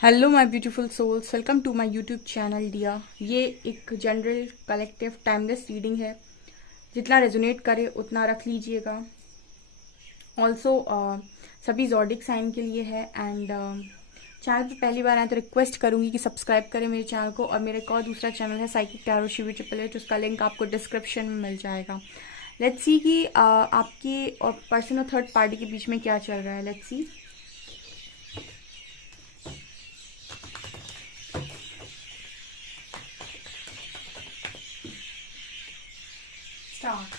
Hello my beautiful souls, welcome to my YouTube channel डिया। ये एक जनरल कलेक्टिव टाइमलेस रीडिंग है। जितना रेजोनेट करे उतना रख लीजिएगा। ऑल्सो सभी जॉडिक साइन के लिए है। एंड चैनल पे पहली बार आए तो रिक्वेस्ट करूंगी कि सब्सक्राइब करें मेरे चैनल को। और मेरा एक और दूसरा चैनल है psychic tarot Shivi triple H, उसका लिंक आपको डिस्क्रिप्शन में मिल जाएगा। लेट्स सी कि आपकी और पर्सन और थर्ड पार्टी के बीच में क्या चल रहा है। Let's see. Start.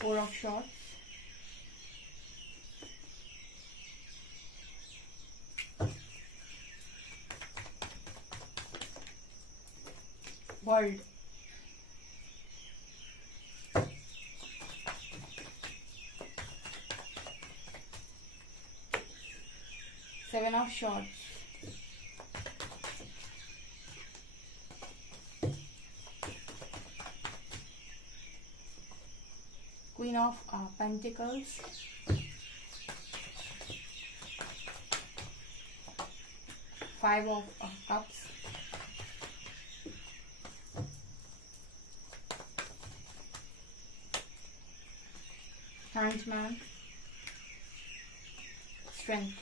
4 of Swords, World, 7 of Swords, Queen of Pentacles, Five of Cups, Hanged Man, Strength,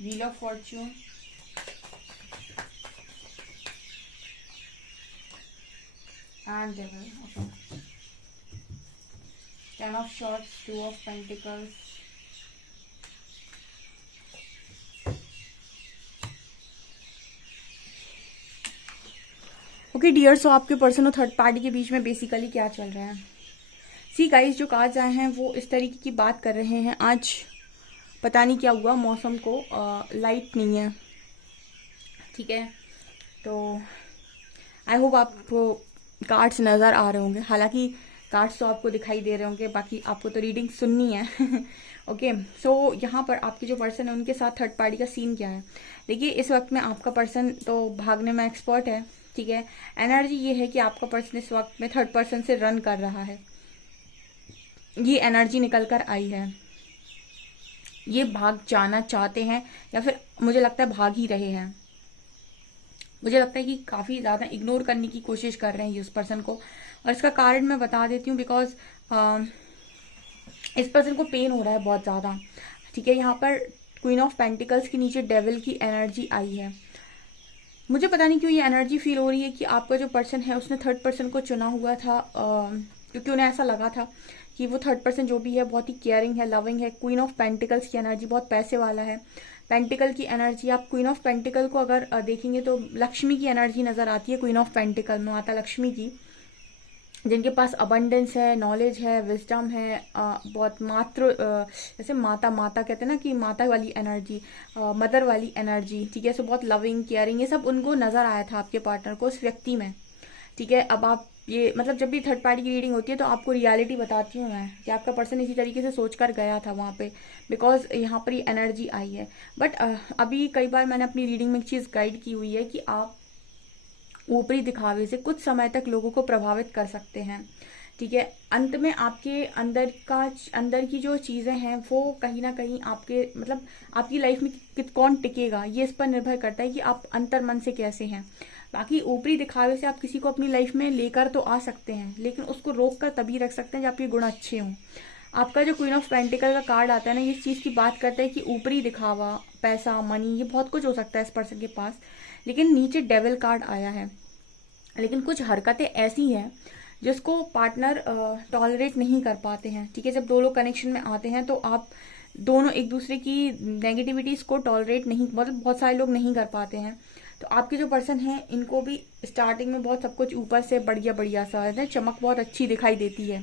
Wheel of Fortune, and Devil. Okay. 10 of Swords, 2 of Pentacles, okay dear. So आपके person और third party के बीच में basically क्या चल रहा है। See guys, जो cards आए हैं वो इस तरीके की बात कर रहे हैं। आज पता नहीं क्या हुआ, मौसम को लाइट नहीं है, ठीक है। तो आई होप आपको कार्ड्स नज़र आ रहे होंगे। हालांकि कार्ड्स तो आपको दिखाई दे रहे होंगे, बाकी आपको तो रीडिंग सुननी है। ओके। सो यहाँ पर आपके जो पर्सन है उनके साथ थर्ड पार्टी का सीन क्या है। देखिए, इस वक्त में आपका पर्सन तो भागने में एक्सपर्ट है, ठीक है। एनर्जी ये है कि आपका पर्सन इस वक्त में थर्ड पर्सन से रन कर रहा है। ये एनर्जी निकल कर आई है। ये भाग जाना चाहते हैं या फिर मुझे लगता है भाग ही रहे हैं। मुझे लगता है कि काफ़ी ज़्यादा इग्नोर करने की कोशिश कर रहे हैं ये उस पर्सन को। और इसका कारण मैं बता देती हूँ, बिकॉज इस पर्सन को पेन हो रहा है बहुत ज़्यादा, ठीक है। यहाँ पर क्वीन ऑफ पेंटिकल्स के नीचे डेविल की एनर्जी आई है। मुझे पता नहीं क्यों ये एनर्जी फील हो रही है कि आपका जो पर्सन है उसने थर्ड पर्सन को चुना हुआ था, क्योंकि उन्हें ऐसा लगा था कि वो थर्ड पर्सन जो भी है बहुत ही केयरिंग है, लविंग है। क्वीन ऑफ पेंटिकल्स की एनर्जी बहुत पैसे वाला है। पेंटिकल की एनर्जी, आप क्वीन ऑफ पेंटिकल को अगर देखेंगे तो लक्ष्मी की एनर्जी नजर आती है। क्वीन ऑफ पेंटिकल में माता लक्ष्मी की, जिनके पास अबंडेंस है, नॉलेज है, विजडम है, बहुत मात्र जैसे माता माता कहते हैं ना कि माता वाली एनर्जी, मदर वाली एनर्जी, ठीक है। सो बहुत लविंग, केयरिंग, ये सब उनको नजर आया था आपके पार्टनर को उस व्यक्ति में, ठीक है। अब आप ये मतलब जब भी थर्ड पार्टी की रीडिंग होती है तो आपको रियलिटी बताती हूँ मैं कि आपका पर्सन इसी तरीके से सोच कर गया था वहाँ पे, बिकॉज यहाँ पर ये एनर्जी आई है। बट अभी कई बार मैंने अपनी रीडिंग में एक चीज़ गाइड की हुई है कि आप ऊपरी दिखावे से कुछ समय तक लोगों को प्रभावित कर सकते हैं, ठीक है। अंत में आपके अंदर की जो चीज़ें हैं वो कहीं ना कहीं आपके मतलब आपकी लाइफ में कौन टिकेगा ये इस पर निर्भर करता है कि आप अंतर मन से कैसे हैं। बाकी ऊपरी दिखावे से आप किसी को अपनी लाइफ में लेकर तो आ सकते हैं, लेकिन उसको रोक कर तभी रख सकते हैं जब आपके गुण अच्छे हों। आपका जो क्वीन ऑफ पेंटिकल का कार्ड आता है ना, ये चीज़ की बात करता है कि ऊपरी दिखावा, पैसा, मनी, ये बहुत कुछ हो सकता है इस पर्सन के पास। लेकिन नीचे डेविल कार्ड आया है। लेकिन कुछ हरकतें ऐसी हैं जिसको पार्टनर टॉलरेट नहीं कर पाते हैं, ठीक है। जब दो लोग कनेक्शन में आते हैं तो आप दोनों एक दूसरे की नेगेटिविटीज को टॉलरेट नहीं, मतलब बहुत सारे लोग नहीं कर पाते हैं। तो आपके जो पर्सन हैं इनको भी स्टार्टिंग में बहुत सब कुछ ऊपर से बढ़िया बढ़िया सा है, चमक बहुत अच्छी दिखाई देती है,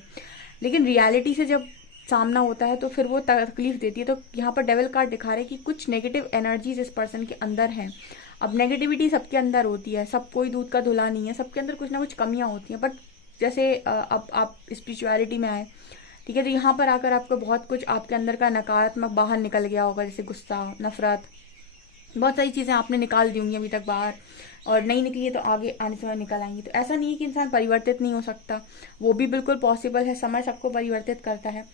लेकिन रियलिटी से जब सामना होता है तो फिर वो तकलीफ देती है। तो यहाँ पर डेविल कार्ड दिखा रहे हैं कि कुछ नेगेटिव एनर्जीज इस पर्सन के अंदर हैं। अब नेगेटिविटी सबके अंदर होती है, सब कोई दूध का धुला नहीं है, सबके अंदर कुछ ना कुछ कमियां होती हैं। बट जैसे अब आप स्पिरिचुअलिटी में आए, ठीक है, तो यहाँ पर आकर आपको बहुत कुछ आपके अंदर का नकारात्मक बाहर निकल गया होगा, जैसे गुस्सा, नफरत, बहुत सारी चीज़ें आपने निकाल दी होंगी अभी तक बाहर, और नहीं निकली है तो आगे आने समय निकल आएंगी। तो ऐसा नहीं है कि इंसान परिवर्तित नहीं हो सकता, वो भी बिल्कुल पॉसिबल है, समय सबको परिवर्तित करता है।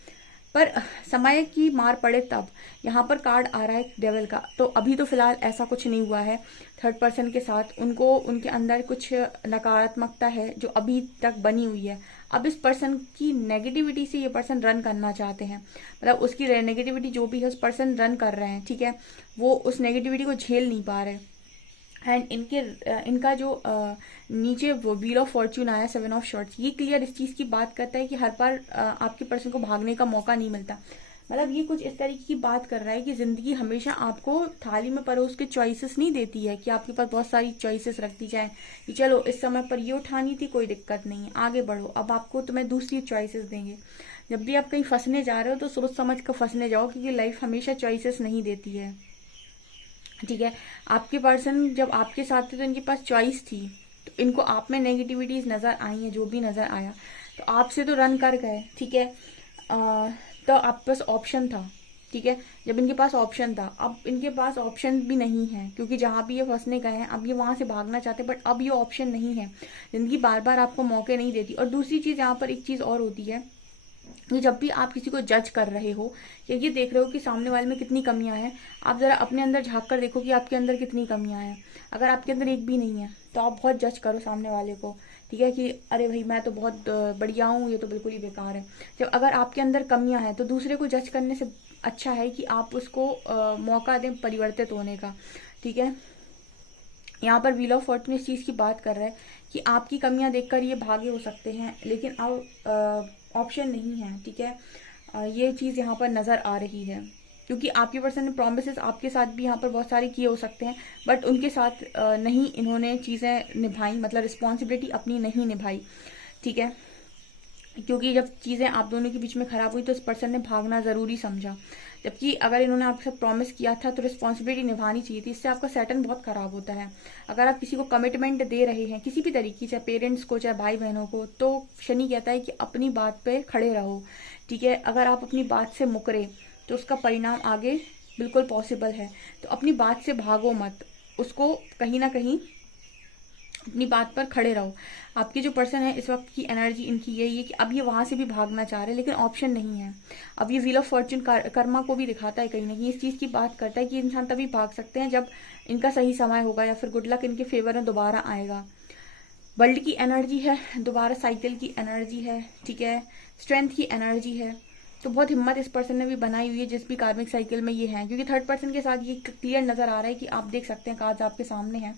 पर समय की मार पड़े तब। यहाँ पर कार्ड आ रहा है डेविल का, तो अभी तो फिलहाल ऐसा कुछ नहीं हुआ है थर्ड पर्सन के साथ। उनको उनके अंदर कुछ नकारात्मकता है जो अभी तक बनी हुई है। अब इस पर्सन की नेगेटिविटी से ये पर्सन रन करना चाहते हैं, मतलब उसकी नेगेटिविटी जो भी है उस पर्सन रन कर रहे हैं, ठीक है। वो उस नेगेटिविटी को झेल नहीं पा रहे। एंड इनका जो नीचे वो व्हील ऑफ फॉर्च्यून आया 7 ऑफ शॉर्ट्स, ये क्लियर इस चीज़ की बात करता है कि हर बार आपके पर्सन को भागने का मौका नहीं मिलता। मतलब ये कुछ इस तरीके की बात कर रहा है कि ज़िंदगी हमेशा आपको थाली में परोस के चॉइसेस नहीं देती है, कि आपके पास बहुत सारी चॉइसेस रखती जाए कि चलो इस समय पर ये उठानी थी, कोई दिक्कत नहीं है, आगे बढ़ो, अब आपको तुम्हें दूसरी चॉइसेस देंगे। जब भी आप कहीं फंसने जा रहे हो तो सोच समझ कर फंसने जाओ, क्योंकि लाइफ हमेशा चॉइसेस नहीं देती है, ठीक है। आपके पर्सन जब आपके साथ थे तो इनके पास चॉइस थी, तो इनको आप में नेगेटिविटीज नजर आई है, जो भी नजर आया तो आपसे तो रन कर गए, ठीक है। तो आपके पास ऑप्शन था, ठीक है। जब इनके पास ऑप्शन था, अब इनके पास ऑप्शन भी नहीं है, क्योंकि जहां भी ये फंसने गए हैं अब ये वहां से भागना चाहते हैं, बट अब ये ऑप्शन नहीं है। जिंदगी बार बार आपको मौके नहीं देती। और दूसरी चीज यहाँ पर एक चीज और होती है कि जब भी आप किसी को जज कर रहे हो या ये देख रहे हो कि सामने वाले में कितनी कमियां हैं, आप जरा अपने अंदर झांक कर देखो कि आपके अंदर कितनी कमियां हैं। अगर आपके अंदर एक भी नहीं है तो आप बहुत जज करो सामने वाले को, ठीक है, कि अरे भाई मैं तो बहुत बढ़िया हूँ, ये तो बिल्कुल ही बेकार है। जब अगर आपके अंदर कमियां हैं तो दूसरे को जज करने से अच्छा है कि आप उसको मौका दें परिवर्तित होने का, ठीक है। यहाँ पर व्हील ऑफ फॉर्च्यून इस चीज़ की बात कर रहा है कि आपकी कमियां देखकर ये भागे हो सकते हैं, लेकिन अब ऑप्शन नहीं है, ठीक है। ये चीज़ यहाँ पर नज़र आ रही है, क्योंकि आपके पर्सन ने प्रोमिसेस आपके साथ भी यहाँ पर बहुत सारे किए हो सकते हैं, बट उनके साथ नहीं इन्होंने चीज़ें निभाई, मतलब रिस्पॉन्सिबिलिटी अपनी नहीं निभाई, ठीक है। क्योंकि जब चीज़ें आप दोनों के बीच में खराब हुई तो इस पर्सन ने भागना ज़रूरी समझा, जबकि अगर इन्होंने आपके साथ प्रॉमिस किया था तो रिस्पॉन्सिबिलिटी निभानी चाहिए थी। इससे आपका सैटर्न बहुत खराब होता है। अगर आप किसी को कमिटमेंट दे रहे हैं किसी भी तरीके, चाहे पेरेंट्स को चाहे भाई बहनों को, तो शनि कहता है कि अपनी बात पे खड़े रहो, ठीक है। अगर आप अपनी बात से मुकरे तो उसका परिणाम आगे बिल्कुल पॉसिबल है। तो अपनी बात से भागो मत, उसको कहीं ना कहीं अपनी बात पर खड़े रहो। आपके जो पर्सन है इस वक्त की एनर्जी इनकी यही है कि अब ये वहां से भी भागना चाह रहे हैं, लेकिन ऑप्शन नहीं है। अब ये व्हील ऑफ फॉर्च्यून कर्मा को भी दिखाता है, कहीं ना कहीं इस चीज की बात करता है कि इंसान तभी भाग सकते हैं जब इनका सही समय होगा, या फिर गुड लक इनके फेवर में दोबारा आएगा। वर्ल्ड की एनर्जी है, दोबारा साइकिल की एनर्जी है, ठीक है, स्ट्रेंथ की एनर्जी है। तो बहुत हिम्मत इस पर्सन ने भी बनाई हुई है जिस भी कार्मिक साइकिल में ये है, क्योंकि थर्ड पर्सन के साथ ये क्लियर नजर आ रहा है कि आप देख सकते हैं कार्ड्स आपके सामने हैं,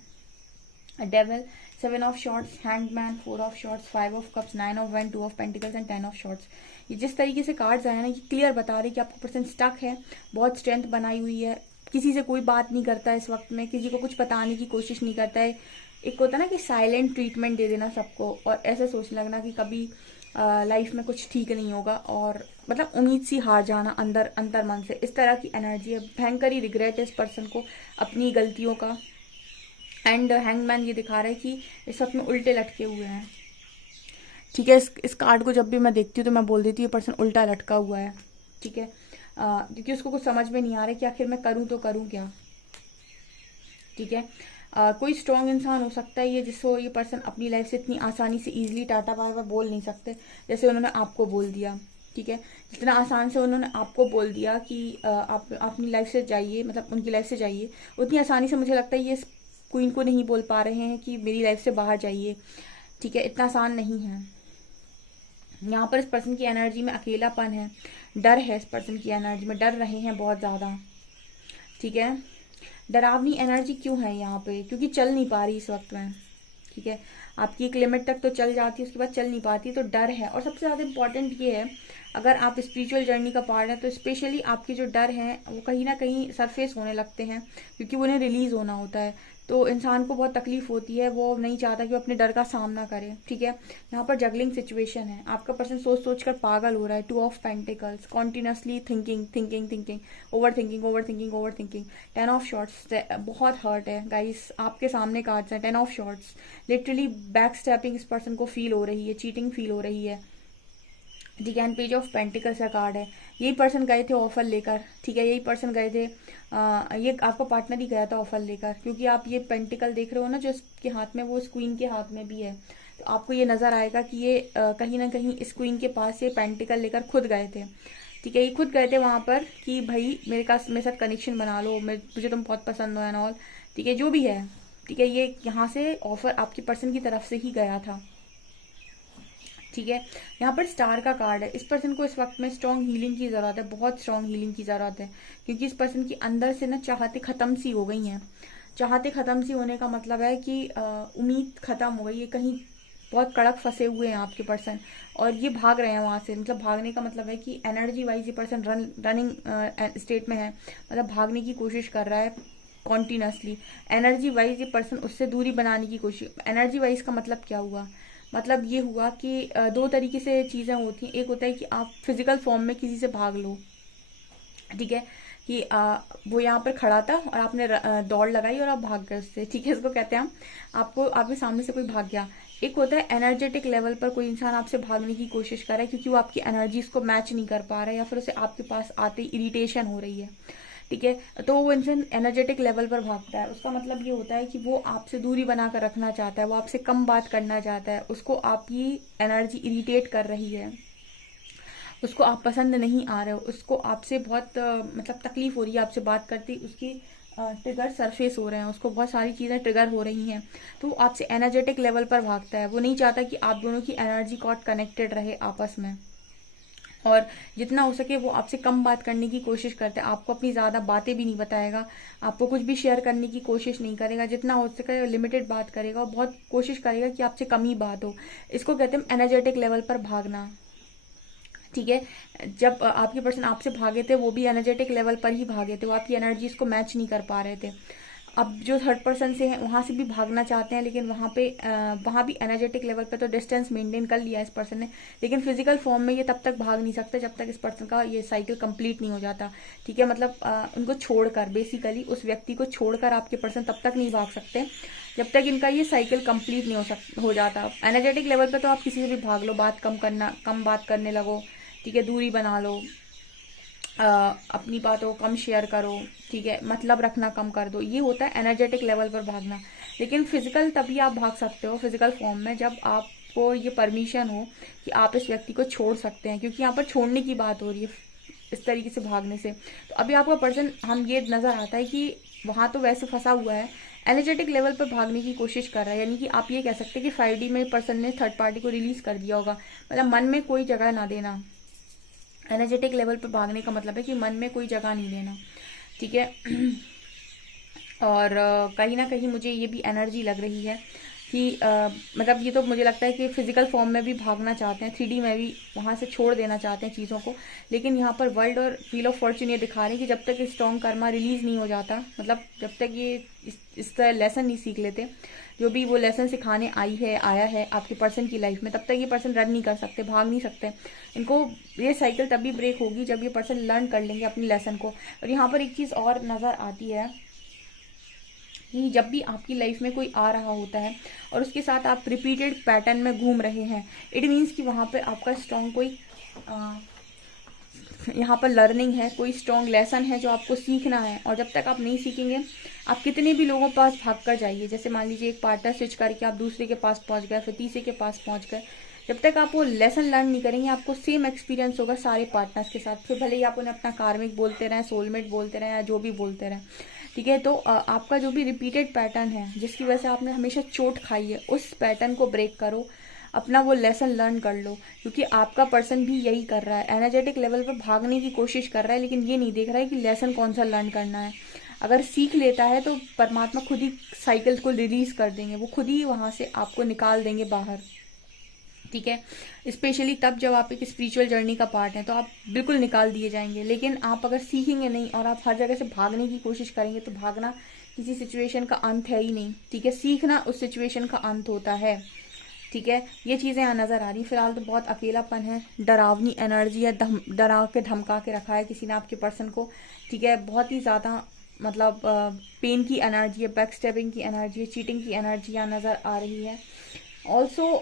devil, 7 of shorts, hangman, 4 of shorts, 5 of cups, 9 of wand, 2 of pentacles and 10 of shorts. ये जिस तरीके से कार्ड्स आए ना, ये क्लियर बता रहे कि आपका पर्सन स्टक है, बहुत स्ट्रेंथ बनाई हुई है, किसी से कोई बात नहीं करता है इस वक्त में, किसी को कुछ बताने की कोशिश नहीं करता है। एक होता है ना कि साइलेंट ट्रीटमेंट दे देना सबको, और ऐसे सोचने लगना कि कभी लाइफ में कुछ ठीक नहीं होगा, और मतलब उम्मीद सी हार जाना अंदर अंतर मन से। इस तरह की एनर्जी है, भयंकर ही रिग्रेट है इस पर्सन को अपनी गलतियों का। एंड हैंगमैन ये दिखा रहा है कि इस वक्त में उल्टे लटके हुए हैं, ठीक है। इस कार्ड को जब भी मैं देखती हूँ तो मैं बोल देती हूँ ये पर्सन उल्टा लटका हुआ है, ठीक है। क्योंकि उसको कुछ समझ में नहीं आ रहा है कि आखिर मैं करूँ तो करूँ क्या, ठीक है। कोई स्ट्रॉन्ग इंसान हो सकता है ये, जिसको ये पर्सन अपनी लाइफ से इतनी आसानी से इजीली टाटा बाय बाय बोल नहीं सकते, जैसे उन्होंने आपको बोल दिया, ठीक है। जितना आसान से उन्होंने आपको बोल दिया कि आप अपनी लाइफ से जाइए, मतलब उनकी लाइफ से जाइए, उतनी आसानी से मुझे लगता है ये क्वीन को नहीं बोल पा रहे हैं कि मेरी लाइफ से बाहर जाइए, ठीक है। इतना आसान नहीं है। यहाँ पर इस पर्सन की एनर्जी में अकेलापन है, डर है, इस पर्सन की एनर्जी में डर रहे हैं बहुत ज़्यादा, ठीक है। डरावनी एनर्जी क्यों है यहाँ पे, क्योंकि चल नहीं पा रही इस वक्त में, ठीक है। आपकी एक लिमिट तक तो चल जाती है, उसके बाद चल नहीं पाती, तो डर है। और सबसे ज़्यादा इंपॉर्टेंट ये है, अगर आप स्पिरिचुअल जर्नी का पार्ट है तो स्पेशली आपके जो डर हैं वो कहीं ना कहीं सरफेस होने लगते हैं, क्योंकि उन्हें रिलीज होना होता है। तो इंसान को बहुत तकलीफ होती है, वो नहीं चाहता कि वो अपने डर का सामना करे, ठीक है। यहाँ पर जगलिंग सिचुएशन है, आपका पर्सन सोच सोच कर पागल हो रहा है। 2 of pentacles, continuously thinking thinking thinking, over thinking over thinking over thinking. 10 of shorts, बहुत हर्ट है गाइस, आपके सामने कार्ड्स हैं। 10 of shorts, literally back stepping इस पर्सन को फील हो रही है, चीटिंग फील हो रही है, ठीक है, एंड पेज ऑफ पेंटिकल्स का कार्ड है। यही पर्सन गए थे ऑफर लेकर, ठीक है, यही पर्सन गए थे, ये आपका पार्टनर ही गया था ऑफर लेकर, क्योंकि आप ये पेंटिकल देख रहे हो ना जो इसके हाथ में, वो इस क्वीन के हाथ में भी है। तो आपको ये नजर आएगा कि ये कहीं ना कहीं इस क्वीन के पास ये पेंटिकल लेकर खुद गए थे। ठीक है, ये खुद गए थे वहां पर कि भाई मेरे साथ कनेक्शन बना लो, मुझे तुम बहुत पसंद हो एंड ऑल। ठीक है, जो भी है, ठीक है, ये यहाँ से ऑफर आपके पर्सन की तरफ से ही गया था। ठीक है, यहाँ पर स्टार का कार्ड है। इस पर्सन को इस वक्त में स्ट्रॉन्ग हीलिंग की जरूरत है, बहुत स्ट्रॉन्ग हीलिंग की जरूरत है, क्योंकि इस पर्सन की अंदर से ना चाहते खत्म सी हो गई हैं। चाहते खत्म सी होने का मतलब है कि उम्मीद खत्म हो गई है, कहीं बहुत कड़क फंसे हुए हैं आपके पर्सन, और ये भाग रहे हैं वहां से। मतलब भागने का मतलब है कि एनर्जी वाइज ये पर्सन रनिंग स्टेट में है, मतलब भागने की कोशिश कर रहा है कॉन्टिन्यूसली। एनर्जी वाइज ये पर्सन उससे दूरी बनाने की कोशिश। एनर्जी वाइज का मतलब क्या हुआ? मतलब ये हुआ कि दो तरीके से चीजें होती हैं। एक होता है कि आप फिजिकल फॉर्म में किसी से भाग लो, ठीक है, कि वो यहाँ पर खड़ा था और आपने दौड़ लगाई और आप भाग गए उससे, ठीक है, इसको कहते हैं हम, आपको आपके सामने से कोई भाग गया। एक होता है एनर्जेटिक लेवल पर कोई इंसान आपसे भागने की कोशिश कर रहा है क्योंकि वो आपकी एनर्जीज को मैच नहीं कर पा रहा है, या फिर उसे आपके पास आते ही इरिटेशन हो रही है। ठीक है, तो वो इंसान एनर्जेटिक लेवल पर भागता है, उसका मतलब ये होता है कि वो आपसे दूरी बनाकर रखना चाहता है, वो आपसे कम बात करना चाहता है, उसको आपकी एनर्जी इरिटेट कर रही है, उसको आप पसंद नहीं आ रहे हो, उसको आपसे बहुत मतलब तकलीफ हो रही है आपसे बात करती, उसकी ट्रिगर सरफेस हो रहे हैं, उसको बहुत सारी चीजें ट्रिगर हो रही हैं, तो वो आपसे एनर्जेटिक लेवल पर भागता है। वो नहीं चाहता कि आप दोनों की एनर्जी कॉर्ड कनेक्टेड रहे आपस में, और जितना हो सके वो आपसे कम बात करने की कोशिश करता है, आपको अपनी ज्यादा बातें भी नहीं बताएगा, आपको कुछ भी शेयर करने की कोशिश नहीं करेगा, जितना हो सके लिमिटेड बात करेगा, और बहुत कोशिश करेगा कि आपसे कम ही बात हो। इसको कहते हैं एनर्जेटिक लेवल पर भागना। ठीक है, जब आपके पर्सन आपसे भागे थे वो भी एनर्जेटिक लेवल पर ही भागे थे, वो आपकी एनर्जीज को मैच नहीं कर पा रहे थे। अब जो थर्ड पर्सन से है वहां से भी भागना चाहते हैं, लेकिन वहां भी एनर्जेटिक लेवल पे तो डिस्टेंस मेंटेन कर लिया इस पर्सन ने, लेकिन फिजिकल फॉर्म में ये तब तक भाग नहीं सकते जब तक इस पर्सन का ये साइकिल कंप्लीट नहीं हो जाता। ठीक है, मतलब उनको छोड़कर, बेसिकली उस व्यक्ति को छोड़कर आपके पर्सन तब तक नहीं भाग सकते जब तक इनका ये साइकिल कंप्लीट नहीं हो जाता। एनर्जेटिक लेवल पे तो आप किसी से भी भाग लो, बात कम बात करने लगो, ठीक है, दूरी बना लो, अपनी बातों को कम शेयर करो, ठीक है, मतलब रखना कम कर दो, ये होता है एनर्जेटिक लेवल पर भागना। लेकिन फिजिकल तभी आप भाग सकते हो, फिजिकल फॉर्म में, जब आपको ये परमिशन हो कि आप इस व्यक्ति को छोड़ सकते हैं, क्योंकि यहाँ पर छोड़ने की बात हो रही है इस तरीके से भागने से। तो अभी आपका पर्सन, हम ये नजर आता है कि वहां तो वैसे फंसा हुआ है, एनर्जेटिक लेवल पर भागने की कोशिश कर रहा है, यानी कि आप ये कह सकते हैं कि 5D में पर्सन ने थर्ड पार्टी को रिलीज कर दिया होगा, मतलब मन में कोई जगह ना देना। एनर्जेटिक लेवल पर भागने का मतलब है कि मन में कोई जगह नहीं देना। ठीक है, और कहीं ना कहीं मुझे ये भी एनर्जी लग रही है कि मतलब ये तो मुझे लगता है कि फिजिकल फॉर्म में भी भागना चाहते हैं, 3D में भी वहां से छोड़ देना चाहते हैं चीज़ों को, लेकिन यहाँ पर वर्ल्ड और व्हील ऑफ फॉर्च्यून ये दिखा रहे हैं कि जब तक स्ट्रॉन्ग कर्मा रिलीज नहीं हो जाता, मतलब जब तक ये इस तरह लेसन नहीं सीख लेते, जो भी वो लेसन सिखाने आया है आपके पर्सन की लाइफ में, तब तक ये पर्सन रन नहीं कर सकते, भाग नहीं सकते। इनको ये साइकिल तभी ब्रेक होगी जब ये पर्सन लर्न कर लेंगे अपनी लेसन को। और यहाँ पर एक चीज़ और नज़र आती है कि जब भी आपकी लाइफ में कोई आ रहा होता है और उसके साथ आप रिपीटेड पैटर्न में घूम रहे हैं, इट मीन्स कि वहाँ पे आपका स्ट्रॉन्ग कोई यहाँ पर लर्निंग है, कोई स्ट्रॉन्ग लेसन है जो आपको सीखना है। और जब तक आप नहीं सीखेंगे, आप कितने भी लोगों के पास भाग कर जाइए, जैसे मान लीजिए एक पार्टनर स्विच करके आप दूसरे के पास पहुंच गए, फिर तीसरे के पास पहुंच गए, जब तक आप वो लेसन लर्न नहीं करेंगे, आपको सेम एक्सपीरियंस होगा सारे पार्टनर्स के साथ, फिर भले ही आप उन्हें अपना कार्मिक बोलते रहें, सोलमेट बोलते रहें, या जो भी बोलते रहें। ठीक है, तो आपका जो भी रिपीटेड पैटर्न है जिसकी वजह से आपने हमेशा चोट खाई है, उस पैटर्न को ब्रेक करो, अपना वो लेसन लर्न कर लो, क्योंकि आपका पर्सन भी यही कर रहा है, एनर्जेटिक लेवल पर भागने की कोशिश कर रहा है, लेकिन ये नहीं देख रहा है कि लेसन कौन सा लर्न करना है। अगर सीख लेता है तो परमात्मा खुद ही साइकिल को रिलीज कर देंगे, वो खुद ही वहां से आपको निकाल देंगे बाहर। ठीक है, स्पेशली तब जब आप एक स्पिरिचुअल जर्नी का पार्ट है तो आप बिल्कुल निकाल दिए जाएंगे। लेकिन आप अगर सीखेंगे नहीं और आप हर जगह से भागने की कोशिश करेंगे, तो भागना किसी सिचुएशन का अंत है ही नहीं। ठीक है, सीखना उस सिचुएशन का अंत होता है। ठीक है, ये चीजें यहाँ नजर आ रही। फिलहाल तो बहुत अकेलापन है, डरावनी एनर्जी है, डरा के धमका के रखा है किसी ने आपके पर्सन को। ठीक है, बहुत ही ज्यादा मतलब पेन की एनर्जी है, बैक स्टेपिंग की एनर्जी है, चीटिंग की एनर्जी यहाँ नजर आ रही है। ऑल्सो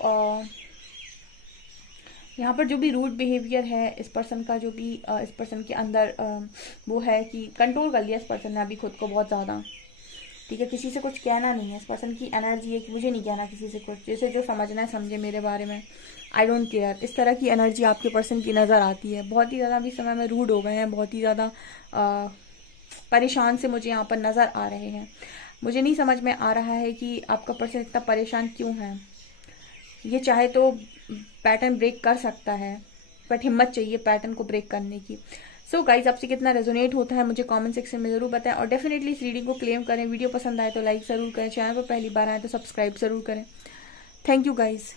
यहाँ पर जो भी रूड बिहेवियर है इस पर्सन का, जो भी इस पर्सन के अंदर वो है कि कंट्रोल कर लिया इस पर्सन ने अभी खुद को बहुत ज़्यादा, ठीक है। किसी से कुछ कहना नहीं है, इस पर्सन की एनर्जी है कि मुझे नहीं कहना किसी से कुछ, जैसे जो समझना है समझे मेरे बारे में, आई डोंट केयर। इस तरह की एनर्जी आपके पर्सन की नज़र आती है। बहुत ही ज़्यादा अभी समय में रूड हो गए हैं, बहुत ही ज़्यादा परेशान से मुझे यहाँ पर नज़र आ रहे हैं। मुझे नहीं समझ में आ रहा है कि आपका पर्सन इतना परेशान क्यों है। ये चाहे तो पैटर्न ब्रेक कर सकता है, बट हिम्मत चाहिए पैटर्न को ब्रेक करने की। सो गाइज, आपसे कितना रेजोनेट होता है मुझे कमेंट सेक्शन में जरूर बताएं, और डेफिनेटली इस रीडिंग को क्लेम करें। वीडियो पसंद आए तो लाइक ज़रूर करें, चैनल पर पहली बार आए तो सब्सक्राइब ज़रूर करें। Thank you guys.